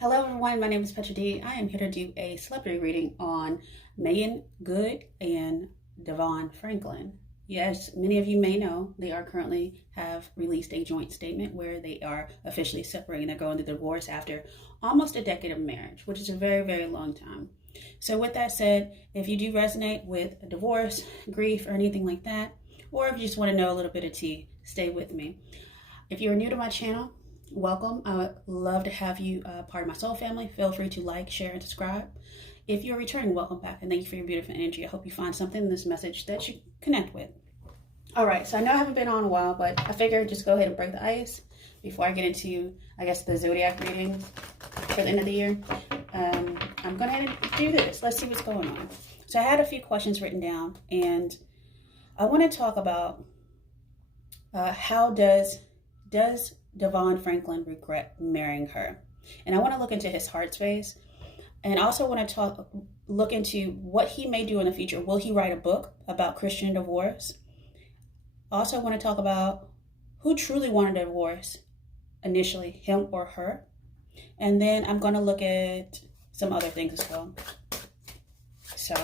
Hello everyone, my name is Petra D. I am here to do a celebrity reading on Meagan Good and Devon Franklin. Yes, many of you may know they are currently have released a joint statement where they are officially separating. They're going through divorce after almost a decade of marriage, which is a very, very long time. So with that said, if you do resonate with a divorce, grief, or anything like that, or if you just want to know a little bit of tea, stay with me. If you're new to my channel, welcome. I would love to have you part of my soul family. Feel free to like, share, and subscribe. If you're returning, welcome back, and thank you for your beautiful energy. I hope you find something in this message that you connect with. All right, so I know I haven't been on a while, but I figured just go ahead and break the ice before I get into, I guess, the zodiac readings for the end of the year. I'm going to head and do this. Let's see what's going on. So I had a few questions written down, and I want to talk about how does Devon Franklin regret marrying her? And I want to look into his heart space, and I also want to look into what he may do in the future. Will he write a book about Christian divorce? Also want to talk about who truly wanted a divorce initially, him or her. And then I'm going to look at some other things as well. So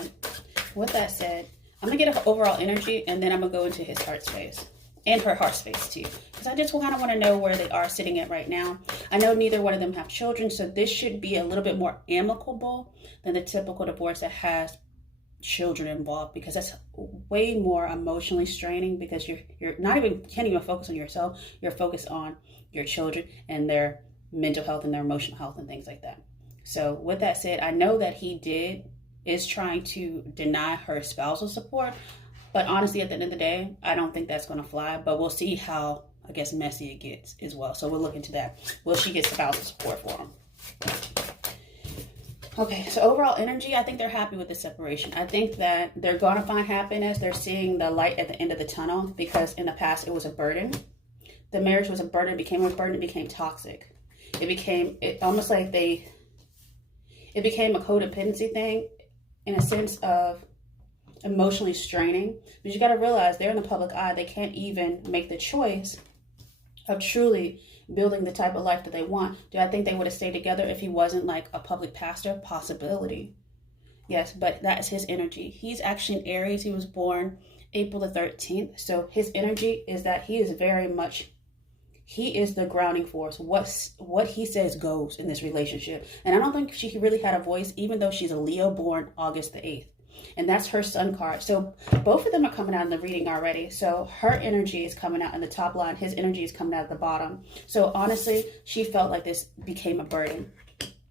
with that said, I'm going to get an overall energy, and then I'm going to go into his heart space. And her heart space too, because I just kind of want to know where they are sitting at right now. I know neither one of them have children, so this should be a little bit more amicable than the typical divorce that has children involved, because that's way more emotionally straining, because you're not even can't even focus on yourself. You're focused on your children and their mental health and their emotional health and things like that. So with that said, I know that he is trying to deny her spousal support. But honestly, at the end of the day, I don't think that's going to fly. But we'll see how, I guess, messy it gets as well. So we'll look into that. Will she get spousal support for him? Okay, so overall energy, I think they're happy with the separation. I think that they're going to find happiness. They're seeing the light at the end of the tunnel, because in the past it was a burden. The marriage was a burden, became a burden, it became toxic. It became almost like it became a codependency thing, in a sense of emotionally straining. But you got to realize they're in the public eye. They can't even make the choice of truly building the type of life that they want. Do I think they would have stayed together if he wasn't like a public pastor? Possibility. Yes, but that's his energy. He's actually in Aries. He was born April the 13th. So his energy is that he is the grounding force. What he says goes in this relationship. And I don't think she really had a voice, even though she's a Leo born August the 8th. And that's her sun card. So both of them are coming out in the reading already. So her energy is coming out in the top line. His energy is coming out at the bottom. So honestly, she felt like this became a burden.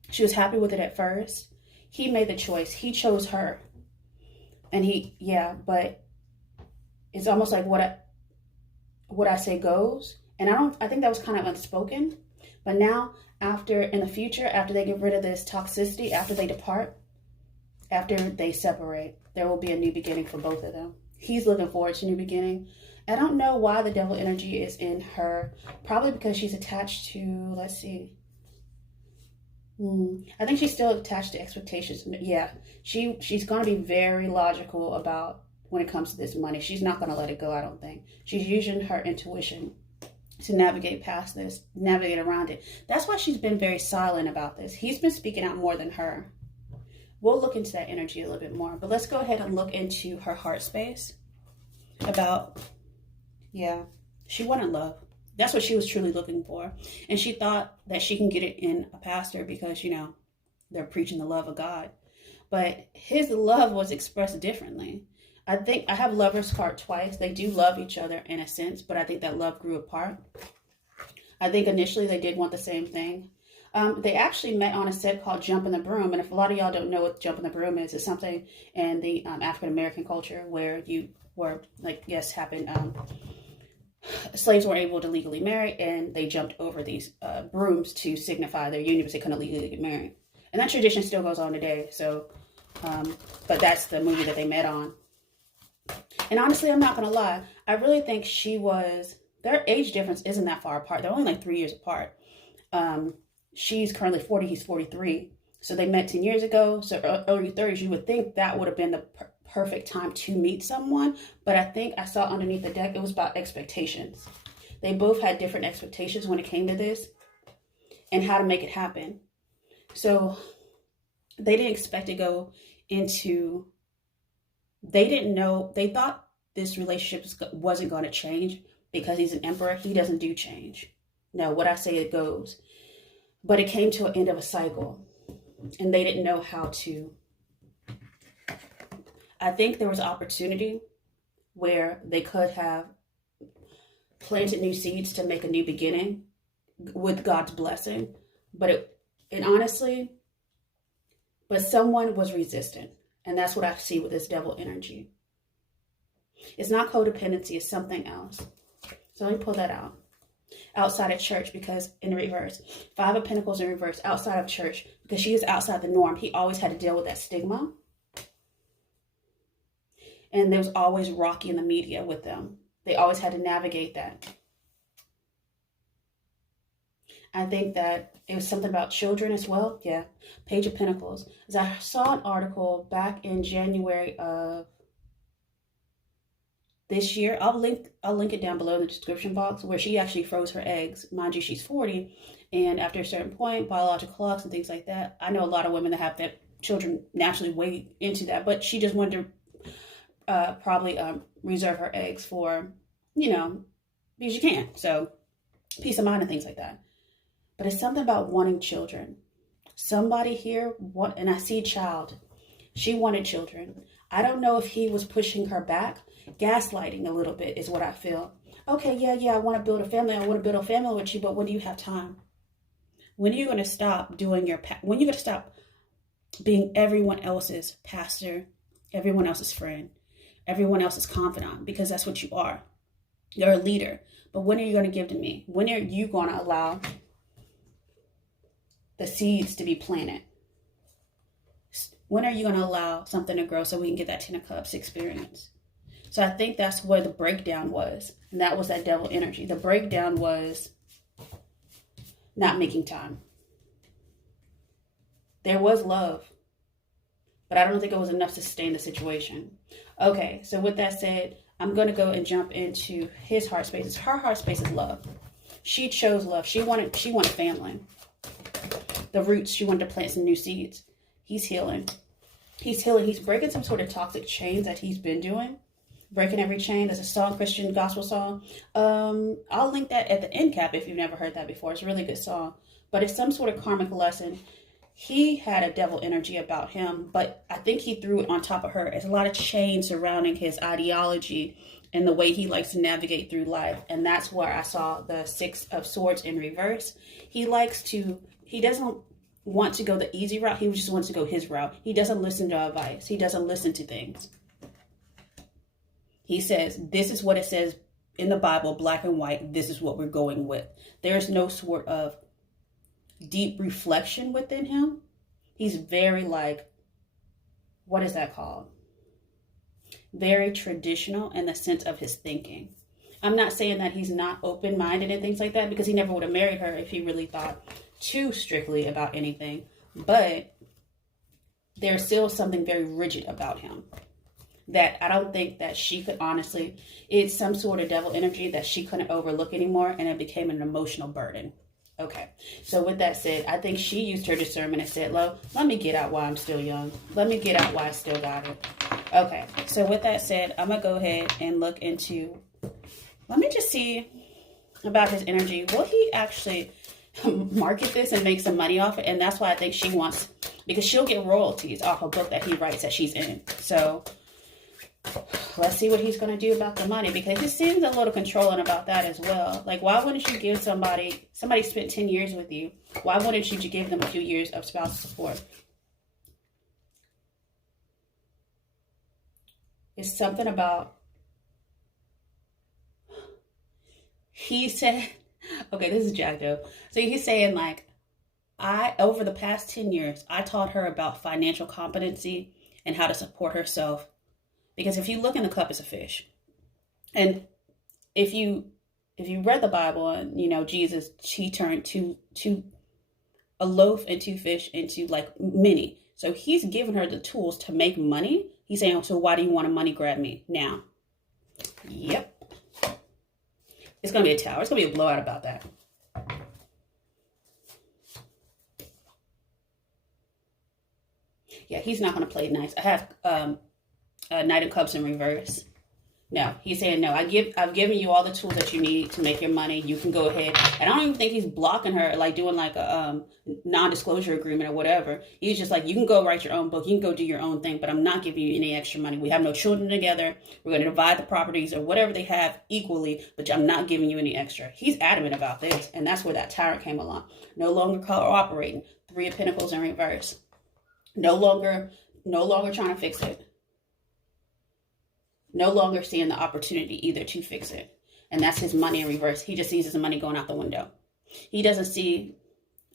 She was happy with it at first. He made the choice. He chose her. And but it's almost like what I say goes. And I think that was kind of unspoken. But now, in the future, after they get rid of this toxicity, after they depart, after they separate, there will be a new beginning for both of them. He's looking forward to a new beginning. I don't know why the devil energy is in her. Probably because she's attached to, let's see. I think she's still attached to expectations. Yeah, she's going to be very logical about when it comes to this money. She's not going to let it go, I don't think. She's using her intuition to navigate past this, navigate around it. That's why she's been very silent about this. He's been speaking out more than her. We'll look into that energy a little bit more, but let's go ahead and look into her heart space about, she wanted love. That's what she was truly looking for. And she thought that she can get it in a pastor because, they're preaching the love of God. But his love was expressed differently. I think I have Lover's card twice. They do love each other in a sense, but I think that love grew apart. I think initially they did want the same thing. They actually met on a set called Jump in the Broom. And if a lot of y'all don't know what Jump in the Broom is, it's something in the African-American culture where you were, slaves weren't able to legally marry, and they jumped over these brooms to signify their union because they couldn't legally get married. And that tradition still goes on today. So, but that's the movie that they met on. And honestly, I'm not going to lie. I really think their age difference isn't that far apart. They're only like 3 years apart. She's currently 40, he's 43. So they met 10 years ago. So early 30s, you would think that would have been the perfect time to meet someone. But I think I saw underneath the deck, it was about expectations. They both had different expectations when it came to this and how to make it happen. So they didn't expect to go into, they didn't know, they thought this relationship wasn't going to change because he's an emperor. He doesn't do change. No, what I say, it goes. But it came to an end of a cycle, and they didn't know how to. I think there was opportunity where they could have planted new seeds to make a new beginning with God's blessing. But honestly, but someone was resistant. And that's what I see with this devil energy. It's not codependency, it's something else. So let me pull that out. Outside of church, because in reverse. 5 of Pentacles in reverse, outside of church, because she is outside the norm. He always had to deal with that stigma. And there was always rocky in the media with them. They always had to navigate that. I think that it was something about children as well. Yeah. Page of Pentacles. As I saw an article back in January of this year. I'll link it down below in the description box, where she actually froze her eggs. Mind you, she's 40. And after a certain point, biological clocks and things like that. I know a lot of women that have that children naturally way into that. But she just wanted to probably reserve her eggs for, because you can't. So peace of mind and things like that. But it's something about wanting children. Somebody here, and I see child. She wanted children. I don't know if he was pushing her back. Gaslighting a little bit is what I feel. Okay, yeah, I want to build a family. I want to build a family with you, but when do you have time? When are you going to stop doing when are you going to stop being everyone else's pastor, everyone else's friend, everyone else's confidant? Because that's what you are. You're a leader. But when are you going to give to me? When are you going to allow the seeds to be planted? When are you going to allow something to grow so we can get that 10 of Cups experience? So I think that's where the breakdown was. And that was that devil energy. The breakdown was not making time. There was love, but I don't think it was enough to sustain the situation. Okay, so with that said, I'm going to go and jump into his heart spaces. Her heart space is love. She chose love. She wanted family. The roots, she wanted to plant some new seeds. He's healing. He's healing. He's breaking some sort of toxic chains that he's been doing. Breaking Every Chain. There's a song, Christian gospel song. I'll link that at the end cap if you've never heard that before. It's a really good song. But it's some sort of karmic lesson. He had a devil energy about him, but I think he threw it on top of her. There's a lot of chains surrounding his ideology and the way he likes to navigate through life. And that's where I saw the 6 of Swords in reverse. He doesn't want to go the easy route. He just wants to go his route. He doesn't listen to advice. He doesn't listen to things. He says, this is what it says in the Bible, black and white. This is what we're going with. There's no sort of deep reflection within him. He's very what is that called? Very traditional in the sense of his thinking. I'm not saying that he's not open-minded and things like that, because he never would have married her if he really thought too strictly about anything. But there's still something very rigid about him that I don't think that she could honestly, it's some sort of devil energy that she couldn't overlook anymore, and it became an emotional burden. Okay, so with that said, I think she used her discernment and said, let me get out while I'm still young. Let me get out while I still got it. Okay, so with that said, I'm going to go ahead and look into, let me just see about his energy. Will he actually market this and make some money off it? And that's why I think she wants, because she'll get royalties off a book that he writes that she's in. So let's see what he's going to do about the money, because he seems a little controlling about that as well. Why wouldn't you give somebody spent 10 years with you, why wouldn't you give them a few years of spousal support? It's something about, he said, okay, this is Jack though. So he's saying over the past 10 years, I taught her about financial competency and how to support herself. Because if you look in the cup, it's a fish. And if you read the Bible and, Jesus, he turned a loaf and 2 fish into many. So he's giving her the tools to make money. He's saying, so why do you want to money grab me now? Yep. It's going to be a tower. It's going to be a blowout about that. Yeah, he's not going to play nice. I have Knight of Cups in reverse. No, he's saying no. I've given you all the tools that you need to make your money. You can go ahead. And I don't even think he's blocking her, like doing like a non-disclosure agreement or whatever. He's just like, you can go write your own book. You can go do your own thing, but I'm not giving you any extra money. We have no children together. We're going to divide the properties or whatever they have equally, but I'm not giving you any extra. He's adamant about this, and that's where that Tyrant came along. No longer cooperating. Three of Pentacles in reverse. No longer trying to fix it. No longer seeing the opportunity either to fix it. And that's his money in reverse. He just sees his money going out the window. He doesn't see,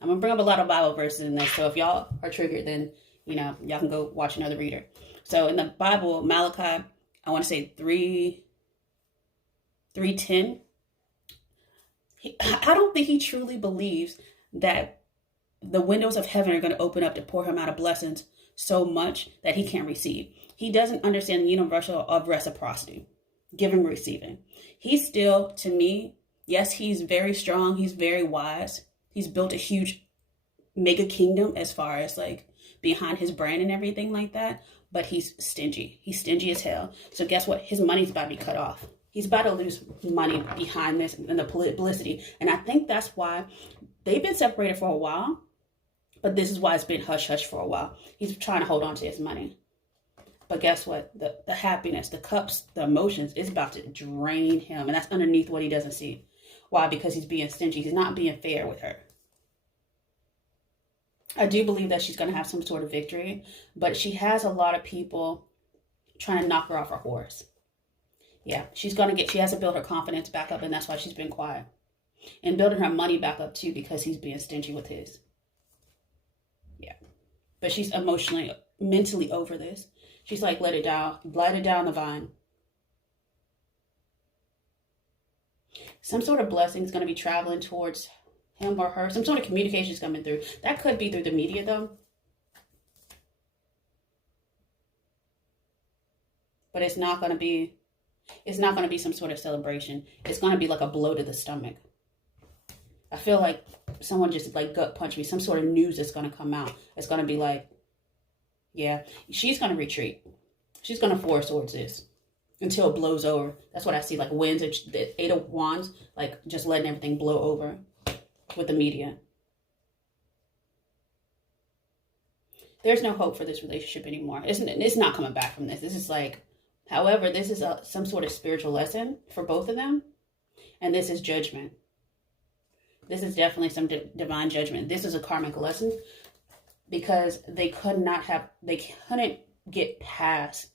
I'm going to bring up a lot of Bible verses in this. So if y'all are triggered, then, y'all can go watch another reader. So in the Bible, Malachi, I want to say 3:10. I don't think he truly believes that the windows of heaven are going to open up to pour him out of blessings so much that he can't receive. He doesn't understand the universal of reciprocity, giving, receiving. He's still, to me, yes, he's very strong. He's very wise. He's built a huge mega kingdom as far as like behind his brand and everything like that. But he's stingy. He's stingy as hell. So guess what? His money's about to be cut off. He's about to lose money behind this and the publicity. And I think that's why they've been separated for a while. But this is why it's been hush-hush for a while. He's trying to hold on to his money. But guess what? The happiness, the cups, the emotions is about to drain him. And that's underneath what he doesn't see. Why? Because he's being stingy. He's not being fair with her. I do believe that she's going to have some sort of victory. But she has a lot of people trying to knock her off her horse. Yeah, she has to build her confidence back up. And that's why she's been quiet. And building her money back up too, because he's being stingy with his. Yeah. But she's mentally over this. She's like, let it down the vine. Some sort of blessing is going to be traveling towards him or her. Some sort of communication is coming through. That could be through the media, though. But it's not going to be some sort of celebration. It's going to be like a blow to the stomach. I feel like someone just like gut punched me. Some sort of news that's going to come out. It's going to be like, yeah, she's going to retreat. She's going to force towards this until it blows over. That's what I see, like winds, the 8 of Wands, like just letting everything blow over with the media. There's no hope for this relationship anymore. It's not coming back from this. This is like, however, this is some sort of spiritual lesson for both of them. And this is judgment. This is definitely some divine judgment. This is a karmic lesson. Because they couldn't get past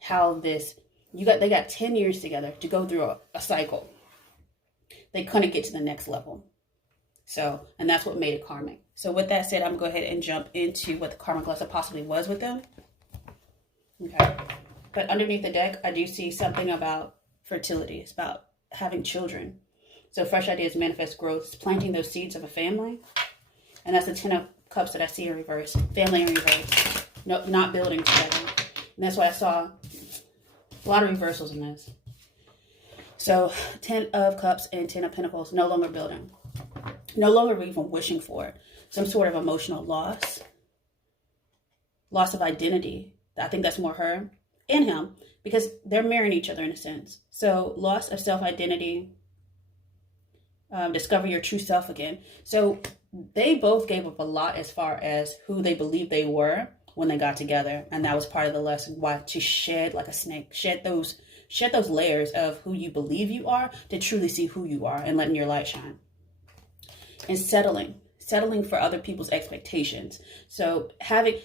how they got 10 years together to go through a cycle. They couldn't get to the next level. So, and that's what made it karmic. So with that said, I'm going to go ahead and jump into what the karmic lesson possibly was with them. Okay. But underneath the deck, I do see something about fertility. It's about having children. So fresh ideas manifest growth, planting those seeds of a family. And that's the 10 of Cups that I see in reverse. Family in reverse. No, not building together. And that's why I saw a lot of reversals in this. So 10 of Cups and 10 of Pentacles. No longer building. No longer even wishing for it. Some sort of emotional loss. Loss of identity. I think that's more her and him. Because they're marrying each other in a sense. So loss of self-identity. Discover your true self again. So they both gave up a lot as far as who they believed they were when they got together. And that was part of the lesson. Why? To shed like a snake. Shed those layers of who you believe you are to truly see who you are and letting your light shine. And settling for other people's expectations. So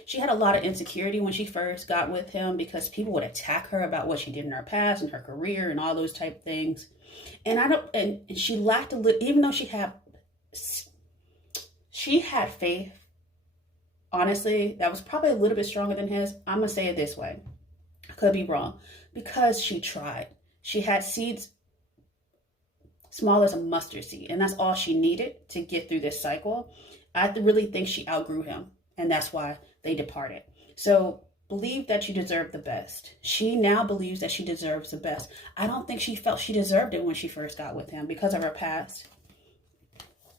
she had a lot of insecurity when she first got with him because people would attack her about what she did in her past and her career and all those type of things. And she lacked a little, even though she had faith. Honestly, that was probably a little bit stronger than his. I'm going to say it this way. I could be wrong. Because she tried. She had seeds small as a mustard seed. And that's all she needed to get through this cycle. I really think she outgrew him. And that's why they departed. So believe that you deserve the best. She now believes that she deserves the best. I don't think she felt she deserved it when she first got with him because of her past.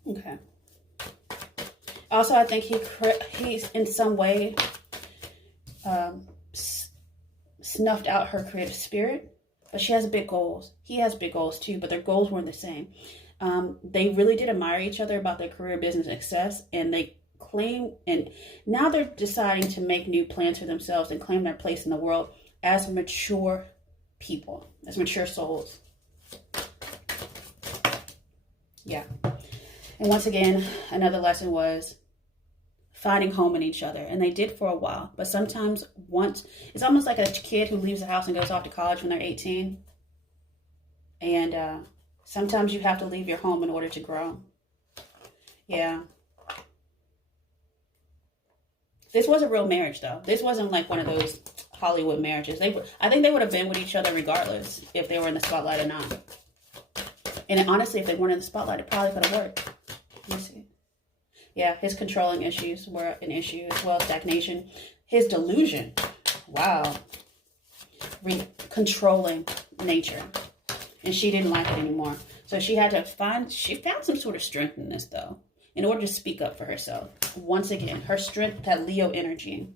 Okay. Also, I think he's in some way snuffed out her creative spirit. But she has big goals. He has big goals too, but their goals weren't the same. They really did admire each other about their career, business success, and they claim, and now they're deciding to make new plans for themselves and claim their place in the world as mature people, as mature souls. Yeah. And once again, another lesson was finding home in each other. And they did for a while. But sometimes it's almost like a kid who leaves the house and goes off to college when they're 18. And sometimes you have to leave your home in order to grow. Yeah. This was a real marriage, though. This wasn't like one of those Hollywood marriages. I think they would have been with each other regardless if they were in the spotlight or not. And honestly, if they weren't in the spotlight, it probably could have worked. Let me see. Yeah, his controlling issues were an issue, as well as stagnation. His delusion. Wow. Controlling nature. And she didn't like it anymore. So she found some sort of strength in this, though, in order to speak up for herself. Once again, her strength, that Leo energy.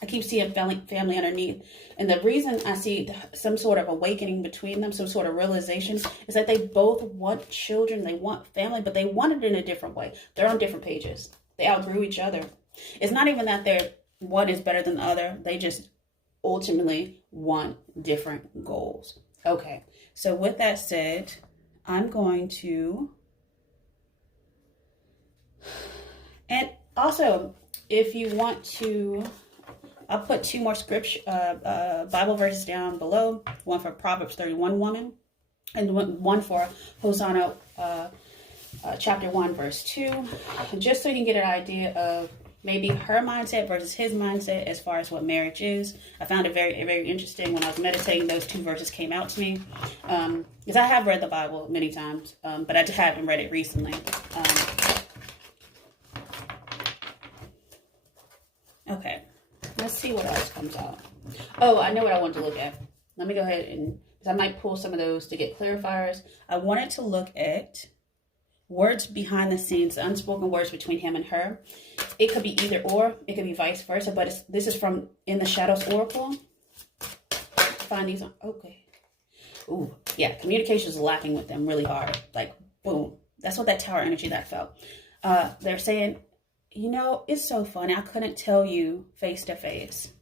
I keep seeing family underneath. And the reason I see some sort of awakening between them, some sort of realization, is that they both want children, they want family, but they want it in a different way. They're on different pages. They outgrew each other. It's not even that one is better than the other. They just ultimately want different goals. Okay, so with that said, I'm going to... And also, if you want to... I'll put two more scripture, Bible verses down below. One for Proverbs 31 woman, and one for Hosanna, chapter 1, verse 2. Just so you can get an idea of maybe her mindset versus his mindset as far as what marriage is. I found it very, very interesting when I was meditating. Those two verses came out to me. Because I have read the Bible many times, but I haven't read it recently. Okay. Let's see what else comes out. Oh, I know what I want to look at. Let me go ahead and, because I might pull some of those to get clarifiers. I wanted to look at words behind the scenes, the unspoken words between him and her. It could be either or. It could be vice versa. But this is from In the Shadows Oracle. Find these on. Okay. Ooh, yeah. Communication is lacking with them really hard. Like, boom. That's what that tower energy that felt. They're saying, you know, it's so funny. I couldn't tell you face to face.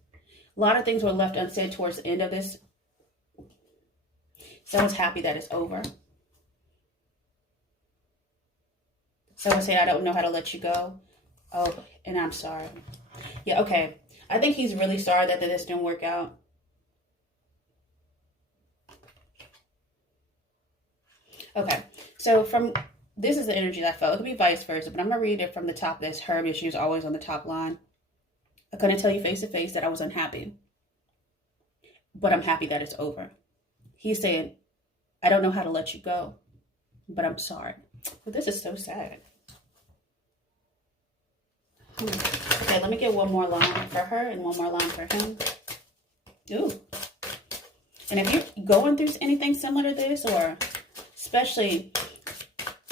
A lot of things were left unsaid towards the end of this. Someone's happy that it's over. Someone said, I don't know how to let you go. Oh, and I'm sorry. Yeah, okay. I think he's really sorry that this didn't work out. Okay, so this is the energy that I felt. It could be vice versa, but I'm going to read it from the top. This her issue is always on the top line. I couldn't tell you face to face that I was unhappy, but I'm happy that it's over. He's saying, I don't know how to let you go, but I'm sorry. But this is so sad. Okay, let me get one more line for her and one more line for him. Ooh. And if you're going through anything similar to this, or especially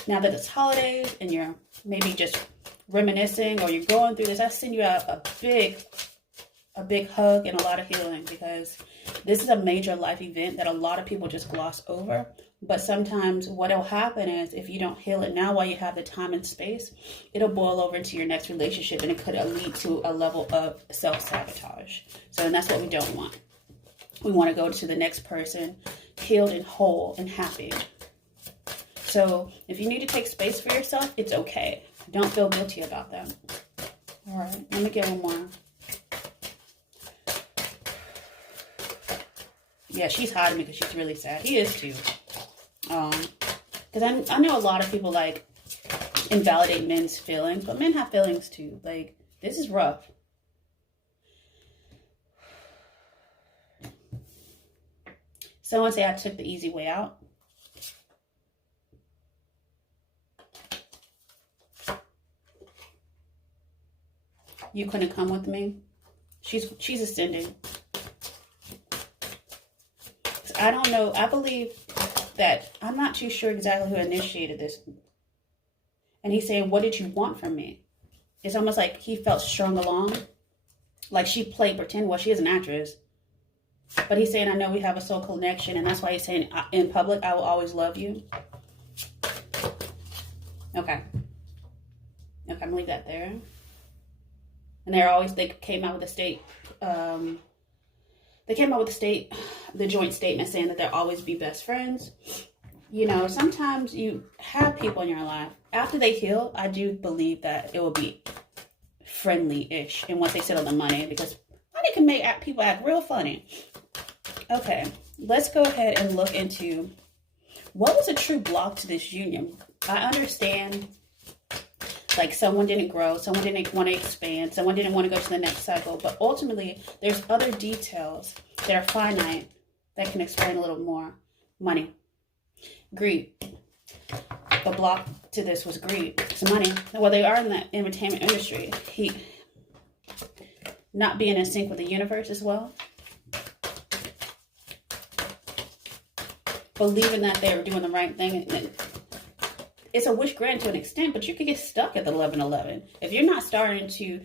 now that it's holidays and you're maybe just reminiscing or you're going through this, I send you out a big hug and a lot of healing, because this is a major life event that a lot of people just gloss over. But sometimes what'll happen is, if you don't heal it now while you have the time and space, it'll boil over into your next relationship, and it could lead to a level of self-sabotage. So, and that's what we don't want. We want to go to the next person healed and whole and happy. So if you need to take space for yourself, it's okay. Don't feel guilty about that. All right, let me get one more. Yeah, she's hiding because she's really sad. He is too. Because I know a lot of people like invalidate men's feelings, but men have feelings too. Like, this is rough. Someone say I took the easy way out. You couldn't come with me. She's ascending. I don't know. I believe that I'm not too sure exactly who initiated this. And he's saying, what did you want from me? It's almost like he felt strung along. Like she played pretend. Well, she is an actress. But he's saying, I know we have a soul connection. And that's why he's saying, in public, I will always love you. Okay. Okay, I'm going to leave that there. And they came out with the joint statement saying that they'll always be best friends. You know, sometimes you have people in your life. After they heal, I do believe that it will be friendly-ish. And once they settle the money, because money can make people act real funny. Okay, let's go ahead and look into what was a true block to this union. I understand, like, someone didn't grow, someone didn't want to expand, someone didn't want to go to the next cycle, but ultimately there's other details that are finite that can explain a little more. Money, greed. The block to this was greed. It's money. Well, they are in the entertainment industry. He not being in sync with the universe as well. Believing that they were doing the right thing. And it's a wish granted to an extent, but you could get stuck at the 11-11. If you're not starting to,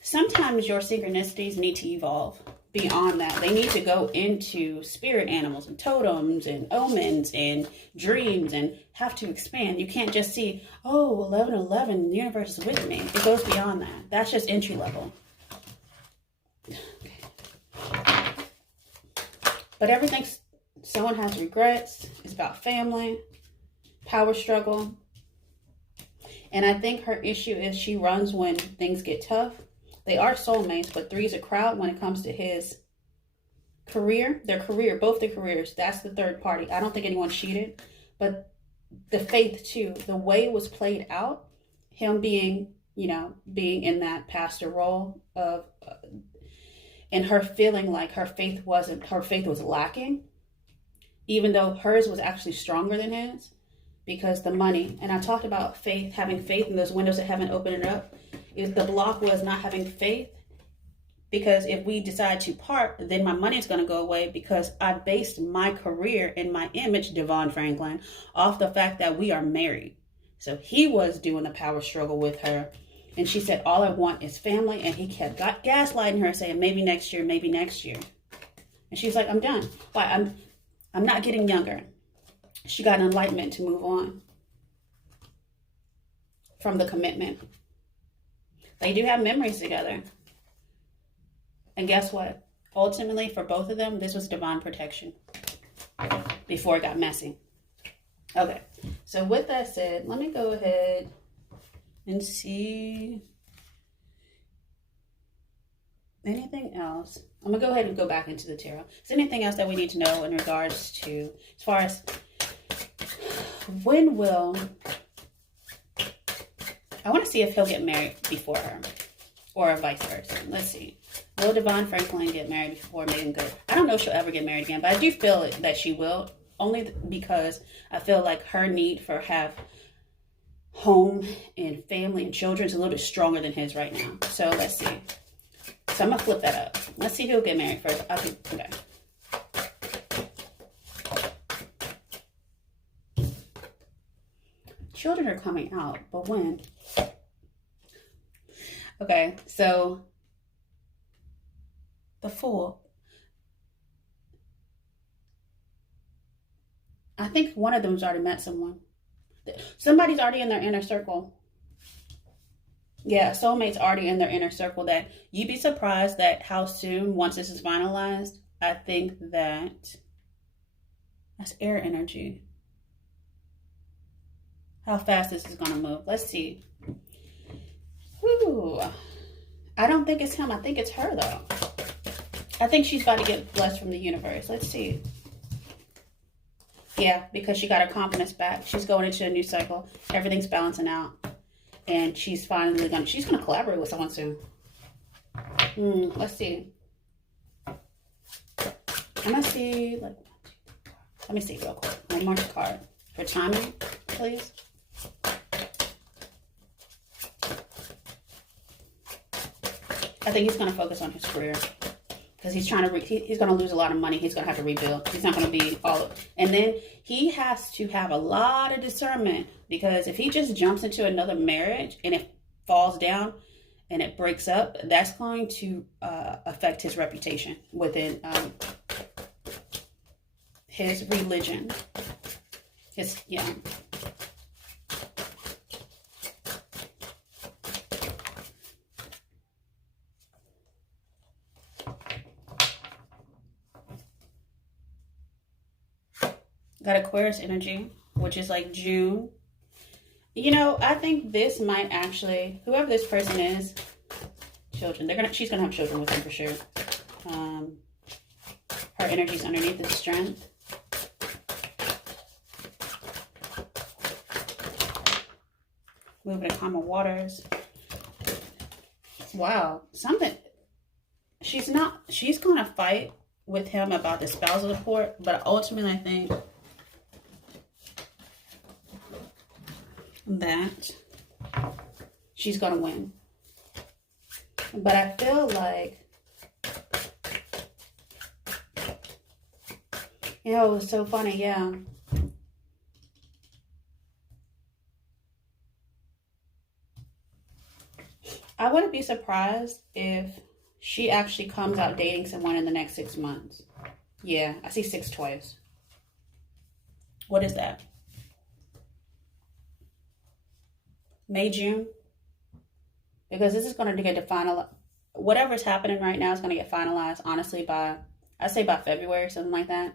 sometimes your synchronicities need to evolve beyond that. They need to go into spirit animals and totems and omens and dreams and have to expand. You can't just see, oh, 11-11, the universe is with me. It goes beyond that. That's just entry level. But everything's, someone has regrets. It's about family, power struggle. And I think her issue is she runs when things get tough. They are soulmates, but 3 is a crowd when it comes to his career. Their career, both their careers. That's the third party. I don't think anyone cheated. But the faith, too. The way it was played out, him being, being in that pastor role of, and her feeling like her faith was lacking. Even though hers was actually stronger than his, because the money, and I talked about faith, having faith in those windows that haven't opened it up. If the block was not having faith, because if we decide to part, then my money is going to go away, because I based my career and my image, Devon Franklin, off the fact that we are married. So he was doing the power struggle with her. And she said, all I want is family. And he kept gaslighting her, saying, maybe next year, maybe next year. And she's like, I'm done. Why? I'm not getting younger. She got enlightenment to move on from the commitment. They do have memories together. And guess what? Ultimately, for both of them, this was divine protection before it got messy. Okay. So with that said, let me go ahead and see anything else. I'm going to go ahead and go back into the tarot. Is there anything else that we need to know in regards to, as far as when will, I want to see if he'll get married before her or vice versa. Let's see. Will Devon Franklin get married before Meagan Good? I don't know if she'll ever get married again, but I do feel that she will, only because I feel like her need for have home and family and children is a little bit stronger than his right now. So let's see. So I'm going to flip that up. Let's see who'll get married first. Okay. Children are coming out, but when? Okay, so the Fool. I think one of them's already met someone. Somebody's already in their inner circle. Yeah, soulmate's already in their inner circle. That you'd be surprised that how soon, once this is finalized, I think that's air energy. How fast this is going to move. Let's see. Whew. I don't think it's him. I think it's her, though. I think she's about to get blessed from the universe. Let's see. Yeah, because she got her confidence back. She's going into a new cycle. Everything's balancing out. And she's finally going to collaborate with someone soon. Let's see. I'm going to see, let me see real quick. One more card for timing, please. I think he's going to focus on his career. Because he's trying to, he's going to lose a lot of money. He's going to have to rebuild. He's not going to be and then he has to have a lot of discernment, because if he just jumps into another marriage and it falls down, and it breaks up, that's going to affect his reputation within his religion. Yeah. Got Aquarius energy, which is like June. You know, I think this might actually, whoever this person is, children. She's gonna have children with him for sure. Her energy's underneath the strength. Moving to calmer waters. Wow, something. She's gonna fight with him about the spousal support, but ultimately I think that she's gonna win. But I feel like, you know, it was so funny, yeah. I wouldn't be surprised if she actually comes out dating someone in the next 6 months. Yeah, I see 6 twice. What is that? May, June? Because this is going to get to final. Whatever's happening right now is going to get finalized, honestly, I say by February, something like that.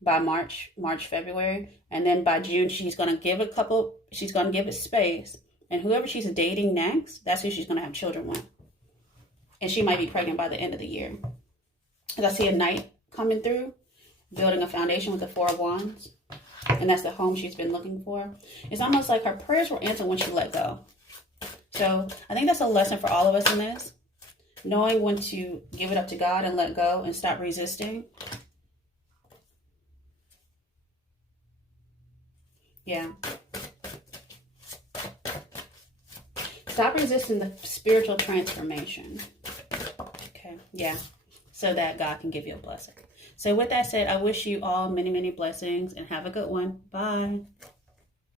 By March, February. And then by June, she's going to give it space. And whoever she's dating next, that's who she's going to have children with. And she might be pregnant by the end of the year. Because I see a knight coming through, building a foundation with the 4 of Wands. And that's the home she's been looking for. It's almost like her prayers were answered when she let go. So I think that's a lesson for all of us in this. Knowing when to give it up to God and let go and stop resisting. Yeah. Stop resisting the spiritual transformation. Okay, yeah. So that God can give you a blessing. So with that said, I wish you all many, many blessings and have a good one. Bye.